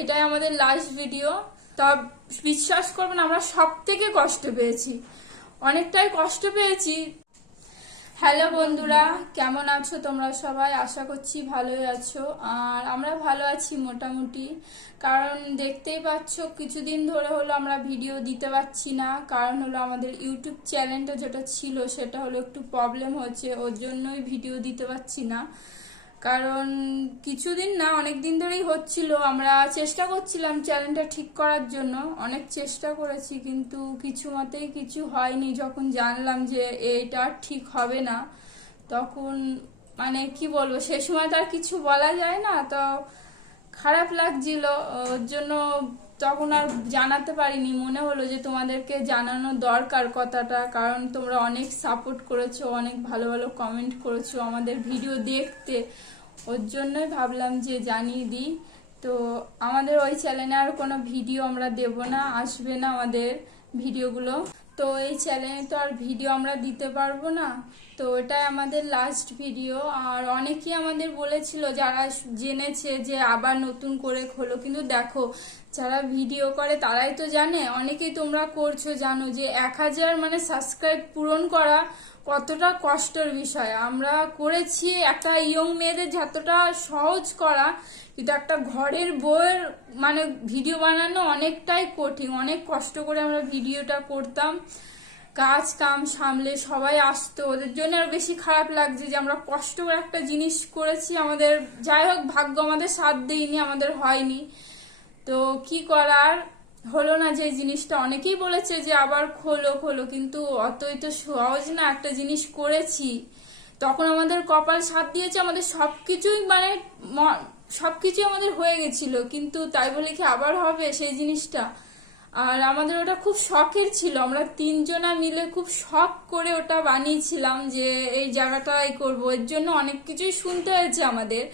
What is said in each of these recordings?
এটাই আমাদের last video. তা বিশ্বাস করবেন আমরা সব থেকে কষ্ট পেয়েছি, অনেকটাই কষ্ট পেয়েছি। হ্যালো বন্ধুরা, কেমন আছো তোমরা সবাই? আশা করছি ভালোই আছো। আর আমরা ভালো আছি মোটামুটি, কারণ দেখতেই পাচ্ছ কিছুদিন ধরে হলো আমরা ভিডিও দিতে পারছি না। কারণ হলো আমাদের ইউটিউব চ্যানেলটা যেটা ছিল সেটা হলো একটু প্রবলেম হচ্ছে, ওর জন্যই ভিডিও দিতে পারছি না। কারণ কিছুদিন না, অনেক দিন ধরেই হচ্ছিল। আমরা চেষ্টা করছিলাম চ্যানেলটা ঠিক করার জন্য, অনেক চেষ্টা করেছি, কিন্তু কিছু মতেই কিছু হয়নি। যখন জানলাম যে এইটা ঠিক হবে না, তখন মানে কি বলবো, সে সময় তো আর কিছু বলা যায় না, তো খারাপ লাগছিল। ওর জন্য তখন আর জানাতে পারিনি। মনে হলো যে তোমাদেরকে জানানো দরকার কথাটা, কারণ তোমরা অনেক সাপোর্ট করেছো, অনেক ভালো ভালো কমেন্ট করেছো আমাদের ভিডিও দেখতে। ওর জন্যই ভাবলাম যে জানিয়ে দিই। তো আমাদের ওই চ্যানেলে আর কোনো ভিডিও আমরা দেব না, আসবে না আমাদের ভিডিওগুলো। তো এই চ্যানেলে তো আর ভিডিও আমরা দিতে পারবো না। তো এটাই আমাদের লাস্ট ভিডিও। আর অনেকেই আমাদের বলেছিল, যারা জেনেছে, যে আবার নতুন করে খোলো। কিন্তু দেখো, যারা ভিডিও করে তারাই তো জানে। অনেকেই তোমরা করছো, জানো যে 1000 মানে সাবস্ক্রাইব পূরণ করা কতটা কষ্টের বিষয়। আমরা করেছি, একটা ইয়ং মেয়েদের যতটা সহজ করা, কিন্তু একটা ঘরের বউয়ের মানে ভিডিও বানানো অনেকটাই কঠিন। অনেক কষ্ট করে আমরা ভিডিওটা করতাম, কাজ কাম সামলে সবাই আসতো, ওদের জন্য আর বেশি খারাপ লাগছে যে আমরা কষ্ট করে একটা জিনিস করেছি। আমাদের যাই হোক, ভাগ্য আমাদের সাথ দেয়নি, আমাদের হয়নি। তো কি করার, হলো না যে জিনিসটা। অনেকেই বলেছে যে আবার খোলো খোলো, কিন্তু অতই তো সহজ না। একটা জিনিস করেছি, তখন আমাদের কপাল সাথ দিয়েছে, আমাদের সবকিছুই মানে সবকিছুই আমাদের হয়ে গেছিল, কিন্তু তাই বলে কি আবার হবে সেই জিনিসটা? আর আমাদের ওটা খুব শখের ছিল, আমরা 3 জনা মিলে খুব শখ করে ওটা বানিয়েছিলাম যে এই জায়গাটাই করবো। এর জন্য অনেক কিছুই শুনতে হয়েছে আমাদের,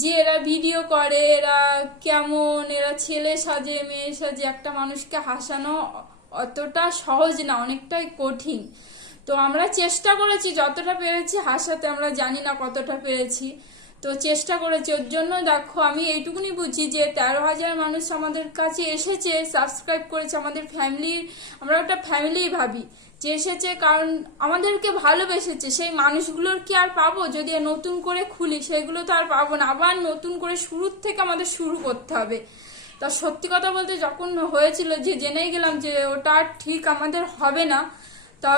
যে এরা ভিডিও করে, এরা কেমন, এরা ছেলে সাজে মেয়ে সাজে। একটা মানুষকে হাসানো অতটা সহজ না, অনেকটাই কঠিন। তো আমরা চেষ্টা করেছি যতটা পেরেছি হাসাতে, আমরা জানি না কতটা পেরেছি, তো চেষ্টা করেছি। ওর জন্য দেখো, আমি এইটুকুনি বুঝি যে 13,000 মানুষ আমাদের কাছে এসেছে, সাবস্ক্রাইব করেছে, আমাদের ফ্যামিলির, আমরা ওটা ফ্যামিলি ভাবি যে এসেছে, কারণ আমাদেরকে ভালোবেসেছে। সেই মানুষগুলোর কি আর পাবো? যদি নতুন করে খুলি সেগুলো তো আর পাবো না, আবার নতুন করে শুরুর থেকে আমাদের শুরু করতে হবে। তা সত্যি কথা বলতে, যখন হয়েছিল যে জেনেই গেলাম যে ওটা ঠিক আমাদের হবে না, তা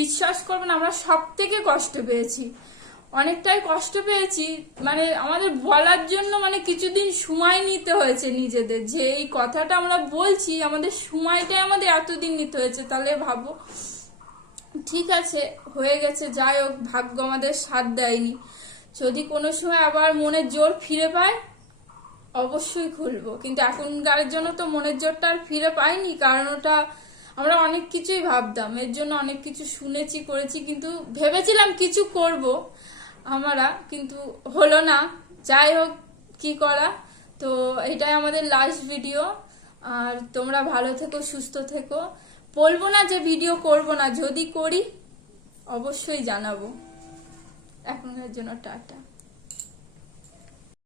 বিশ্বাস করবেন আমরা সব থেকে কষ্ট পেয়েছি, অনেকটাই কষ্ট পেয়েছি। মানে আমাদের বলার জন্য মানে কিছুদিন সময় নিতে হয়েছে নিজেদের, যে এই কথাটা আমরা বলছি, আমাদের সময়টাই আমাদের এতদিন নিতে হয়েছে। তাহলে ভাবো, ঠিক আছে হয়ে গেছে, যাই হোক, ভাগ্য আমাদের সাথ দেয়নি। যদি কোনো সময় আবার মনের জোর ফিরে পায় অবশ্যই খুলবো, কিন্তু এখনকার জন্য তো মনের জোরটা আর ফিরে পাইনি। কারণ ওটা আমরা অনেক কিছুই ভাবতাম, এর জন্য অনেক কিছু শুনেছি করেছি, কিন্তু ভেবেছিলাম কিছু করব আমরা, কিন্তু হলো না। যাই হোক, কি করা। তো এটাই আমাদের লাস্ট ভিডিও। আর তোমরা ভালো থেকো, সুস্থ থেকো। বলবো না যে ভিডিও করব না, যদি করি অবশ্যই জানাবো। এখনের জন্য টাটা।